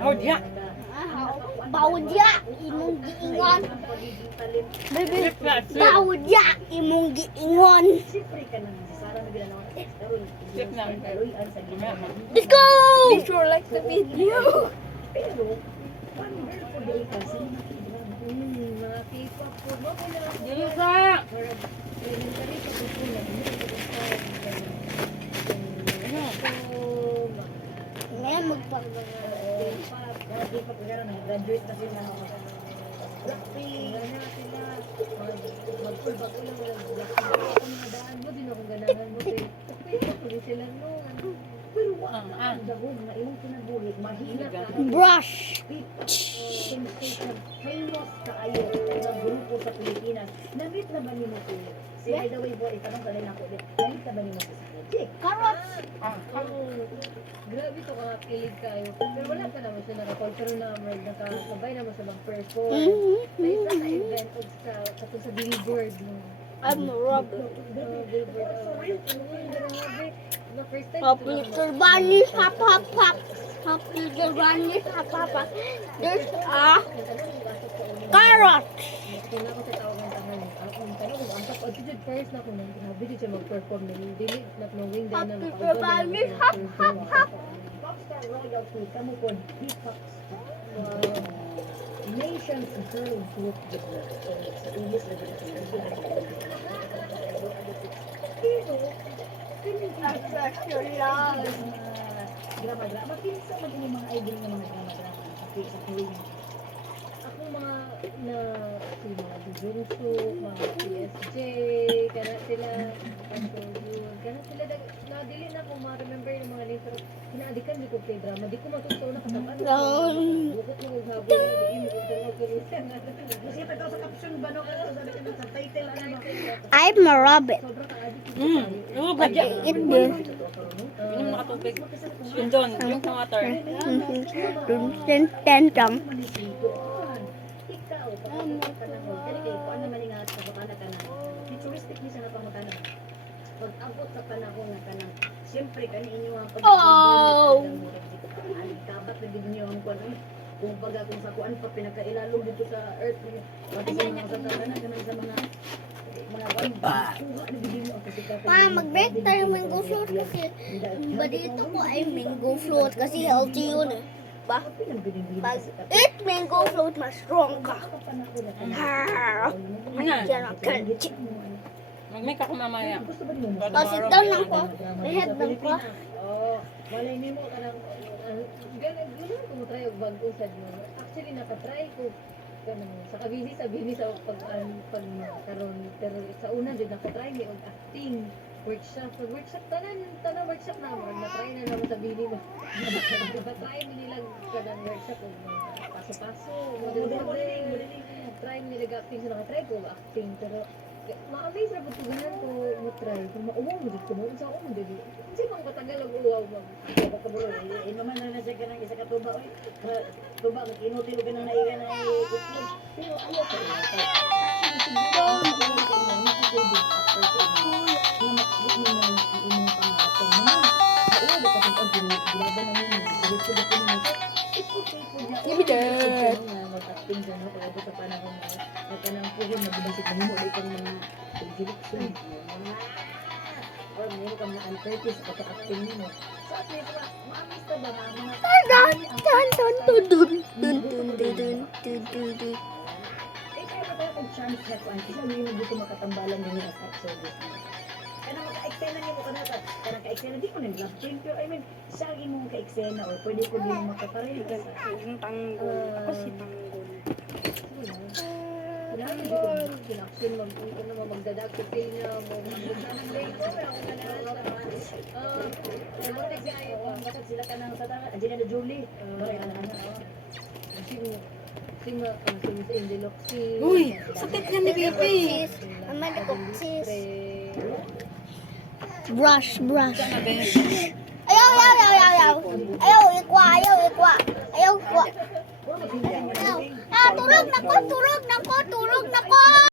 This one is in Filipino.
Oh, dia. Baudya imong giingon. Baby, baudya imong giingon. Sip na. Let's go! Be sure like the video. Dili sa. Ngayon magpag... Graduate na sila. Blackpink. Magpulbag ko lang. Daan mo, din akong ganahan mo. Pero sila no. Pero ang dahon na imong kinabuhi, mahina ka. Brush. Famous kaayo na grupo sa Pilipinas. Namit na ba niyo ko? Si by the way, boy, itanong ka rin ako. Namit na ba niyo ko sa project? Carrots. Grabe to kilig kayo. Pero wala ka naman siya nakapag. Pero nakasabay naman sa mag-perform. Sa isa na event o sa billboard mo. I'm Robert. Happy Giovanni, hop, hop, hop. Happy Giovanni, hop, hop, hop. There's a carrot. Kung ako sa tawag ng tangan, ang tanong ko, ang top attitude first na kung grabe di siya mag-perform na dili not knowing din na Happy Giovanni, hop, hop, hop. Popstar royalty, kamo po, hip-hop, nation's girl group development. Sa English na pero, drama-drama. Pinsa man yung mga idol ng mga drama-drama sa Korea. Ako mga si mga Jungsu, mga PSG, kana sila, kana sila, nadili na ko ma-remember yung mga names, pero kinaadikan di ko kay drama, di ko matutuwa na kasapan. Bukot mo kong sabi, di mo kong kasi pa sa caption ba, no? Sa title, ano? I'm a rabbit. Sobrang ka-addict ko. Oh, badya. Eat this. Inom na katubig. Yun doon, drink ng water. Tentang. Ikaw, pagkakot ka na ko. Kaya kayo, kung ano man nga sa baka na ka na. Futuristic ni sa napamata na. Pag abot sa panahon na ka na, siyempre, kani inyo ang Oh! Kabat na din niyo ang kuwan. Kung baga kung sa kuwan pa, pinakailalong dito sa earth. Pati sa mga katana, ganun sa mga Mag-break tayo mango float kasi ba dito ko ay mango float kasi healthy yun eh. Ba? Pag eat mango float, mas strong ka. Yan ang crunchy. Mag-make ako mamaya. Kasi down lang ko. Head lang ko. Walay nimo ka ng gano'n kung try og bagong sad mo. Actually nakatry ko kanang sa kabisi sa pag karon pero sa una jud nakatry ni og acting workshop tanan workshop na mo na-try na naman sa bini mo. Try mi nilang kanang workshop og paso-paso modeling try mi nila acting sa nakatry ko acting pero ma-amaze ra pud ko ganan ko mo try kung mauwaw mo jud ko mo unsa ako mo dili unsa man katagal og uwaw mo kabulo inuman na siya kanang isa ka tuba oy tuba mo inuti mo kanang naiga na kutlog pero ayaw ko Give me that. Mag-acting dyan, kaya sa panahon na kanang puhon, nagbasit na mo, ulit kang mga direction, or meron kang mga unpurpose sa pagka-acting mo. So at least, maamis ka ba, mga eh, kaya ba tayo kung chance na kung isa mo yung dito makatambalan din yung as service mo. Kaya maka-eksena niyo mo kanang ka-eksena, di ko nag-love team, pero I mean, sagi mong ka-eksena, or pwede ko din makapareho ka sa Yung tanggol. Ako si tanggol. kailangan dito kung kinaksyon magdadag sa pay na mo magdadag late ko pero ako na bakit sila ka nang sa tangan Angelina Jolie si Indy Loxy Uy, sakit yan ni Bibi. Amanda Coxis. Brush. Ayaw, ikwa. Ayaw. Tulog na ko.